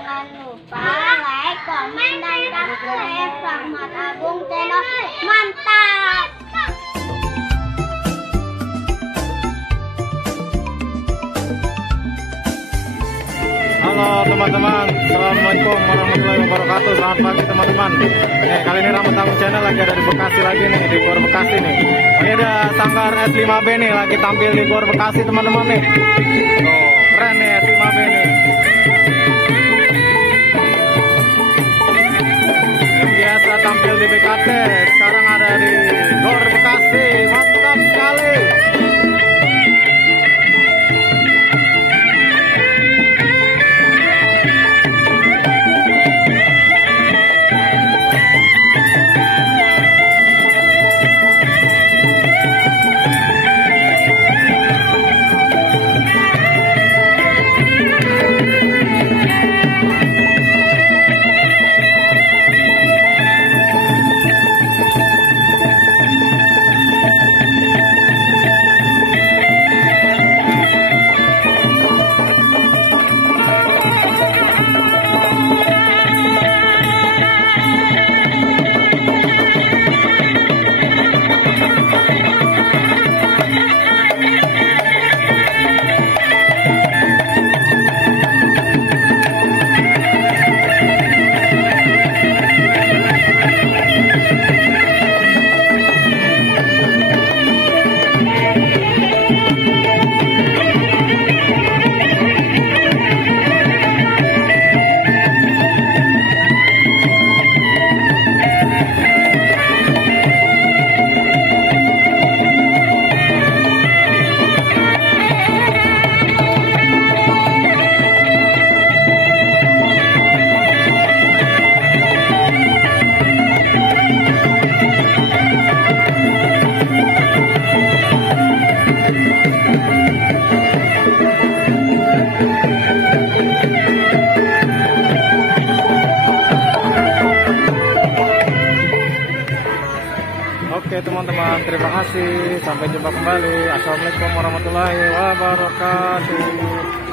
Jangan lupa like, komen, dan subscribe Rahmat Agung Channel. Mantap! Halo teman-teman, assalamualaikum warahmatullahi wabarakatuh. Selamat pagi teman-teman. Kali ini Rahmat Agung Channel lagi ada di Bekasi lagi nih, di Gor Bekasi nih. Ini ada Sanggar S5B nih, lagi tampil di Gor Bekasi teman-teman nih. Tuh, keren nih S5B nih. Yang biasa tampil di BKT, sekarang ada di Gor Bekasi. Mantap sekali. Oke teman-teman, terima kasih. Sampai jumpa kembali. Assalamualaikum warahmatullahi wabarakatuh.